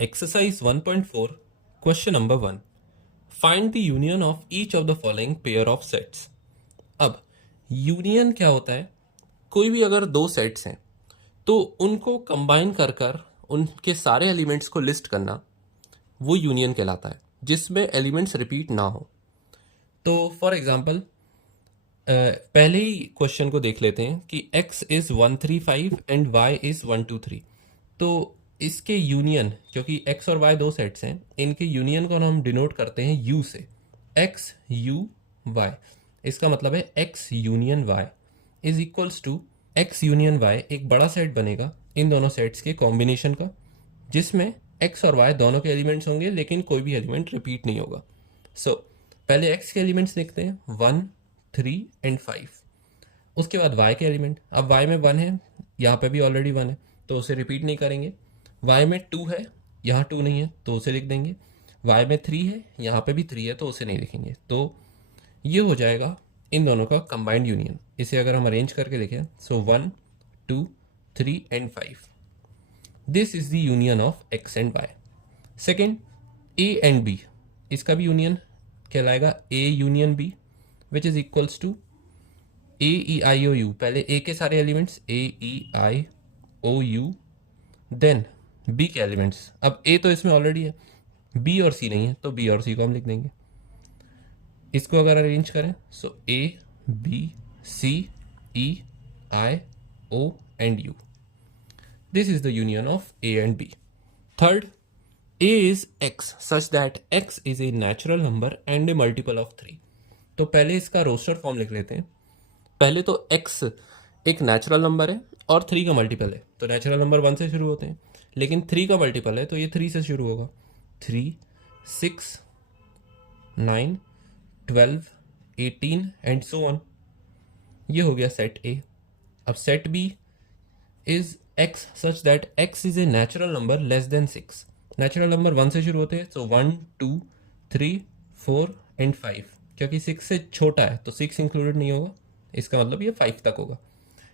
Exercise 1.4, question number 1. Find the union of each of the following pair of sets. अब union क्या होता है? कोई भी अगर दो सेट्स हैं तो उनको कंबाइन कर कर उनके सारे एलिमेंट्स को लिस्ट करना, वो यूनियन कहलाता है, जिसमें एलिमेंट्स रिपीट ना हो। तो फॉर एग्जांपल पहले ही क्वेश्चन को देख लेते हैं कि x is 135 and y is 123। तो इसके यूनियन, क्योंकि x और y दो सेट्स हैं, इनके यूनियन को हम डिनोट करते हैं u से, x u y। इसका मतलब है x union y is equals to x union y एक बड़ा सेट बनेगा इन दोनों सेट्स के कॉम्बिनेशन का, जिसमें x और y दोनों के एलिमेंट्स होंगे लेकिन कोई भी एलिमेंट रिपीट नहीं होगा। सो पहले x के एलिमेंट्स देखते हैं, 1 3 एंड 5। उसके बाद y के एलिमेंट, अब y में 1 है, यहाँ पे भी ऑलरेडी 1 है तो उसे रिपीट नहीं करेंगे। y में 2 है, यहाँ 2 नहीं है तो उसे लिख देंगे। y में 3 है, यहाँ पे भी 3 है तो उसे नहीं लिखेंगे। तो ये हो जाएगा इन दोनों का कंबाइंड यूनियन। इसे अगर हम अरेंज करके देखें, so 1 2 3 and 5, this is the union of x and y। Second, a and b, इसका भी यूनियन कहलाएगा a union b, which is equals to a e i o u। पहले a के सारे elements a e i o u, then b के elements. अब a तो इसमें ऑलरेडी है, b और c नहीं है तो b और c को हम लिख देंगे। इसको अगर अरेंज करें, सो a b c e i o and u, this is the union of a and b. Third, a is x such that x is a natural number and a multiple of 3। तो पहले इसका roster form लिख लेते हैं। पहले तो x एक natural number है और 3 का मल्टीपल है, तो नेचुरल नंबर 1 से शुरू होते हैं, लेकिन 3 का मल्टीपल है तो ये 3 से शुरू होगा। 3 6 9 12 18 एंड सो ऑन। ये हो गया सेट A। अब set B is x such that x is a natural number less than 6। Natural number 1 से शुरू होते हैं, सो 1 2 3 4 एंड 5। क्योंकि 6 से छोटा है तो 6 इंक्लूडेड नहीं होगा, इसका मतलब ये 5 तक होगा।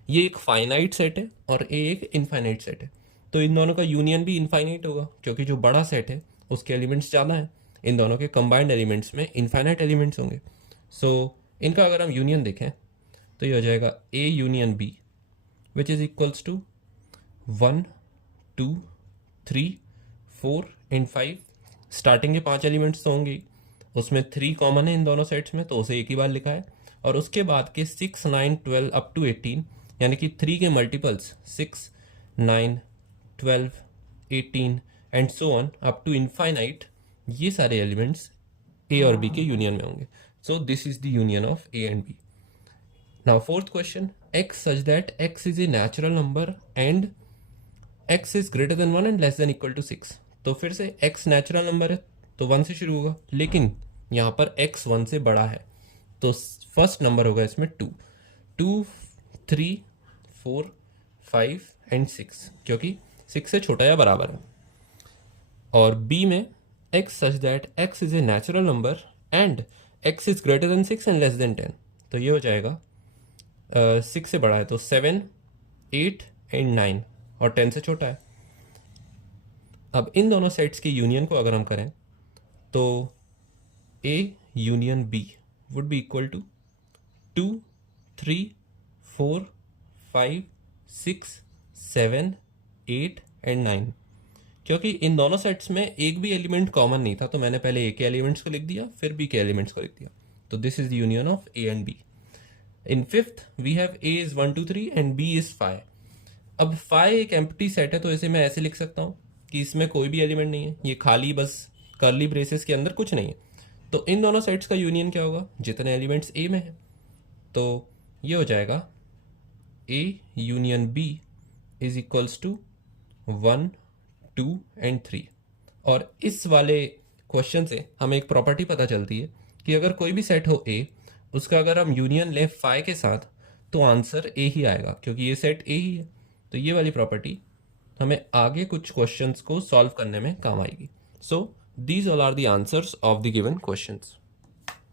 ये एक फाइनाइट सेट है और A एक इनफाइनाइट सेट है, तो इन दोनों का यूनियन भी इनफाइनाइट होगा, क्योंकि जो बड़ा सेट है उसके एलिमेंट्स ज़्यादा हैं। इन दोनों के कंबाइंड एलिमेंट्स में इनफाइनाइट एलिमेंट्स होंगे। सो इनका अगर हम यूनियन देखें तो ये हो जाएगा A union B, which is equals to 1 2 3 4 and 5। Starting के 5 एलिमेंट्स तो होंगे, उसमें 3 कॉमन है इन दोनों सेट्स में तो उसे एक ही बार लिखा है, और उसके बाद के 6 9 12 अप टू 18, यानी कि 3 के multiples 6 9 12 18 and so on up to infinite, ये सारे एलिमेंट्स A और B के यूनियन में होंगे। So this is the union of A and B। Now fourth question, x such that x is a natural number and x is greater than 1 and less than equal to 6। तो फिर से x natural number है तो 1 से शुरू होगा, लेकिन यहाँ पर x 1 से बड़ा है तो फर्स्ट नंबर होगा इसमें 2 2 3 4 5 एंड 6, क्योंकि 6 से छोटा या बराबर है। और B में x such that x is a natural number and x is greater then 6 and less then 10, तो ये हो जाएगा 6 से बड़ा है तो 7 8 एंड 9, और 10 से छोटा है। अब इन दोनों सेट्स की यूनियन को अगर हम करें तो A union B would be equal to 2 3 4 5 6 7 8 and 9। क्योंकि इन दोनों सेट्स में एक भी एलिमेंट कॉमन नहीं था तो मैंने पहले A के एलिमेंट्स को लिख दिया, फिर B के एलिमेंट्स को लिख दिया, तो this is the union of A and B। In fifth we have A is 1 2 3 and B is 5। अब 5 एक एम्प्टी सेट है तो इसे मैं ऐसे लिख सकता हूँ कि इसमें कोई भी एलिमेंट नहीं है, ये खाली बस कर्ली ब्रेसेस के अंदर कुछ नहीं है। तो इन दोनों सेट्स का यूनियन क्या होगा, जितने एलिमेंट्स A में है, तो ये हो जाएगा A union B is equals to 1 2 and 3। और इस वाले क्वेश्चन से हमें एक प्रॉपर्टी पता चलती है कि अगर कोई भी सेट हो A, उसका अगर हम यूनियन लें 5 के साथ तो आंसर A ही आएगा, क्योंकि ये सेट A ही है। तो ये वाली प्रॉपर्टी हमें आगे कुछ क्वेश्चंस को सॉल्व करने में काम आएगी। So these all are the answers of the given questions.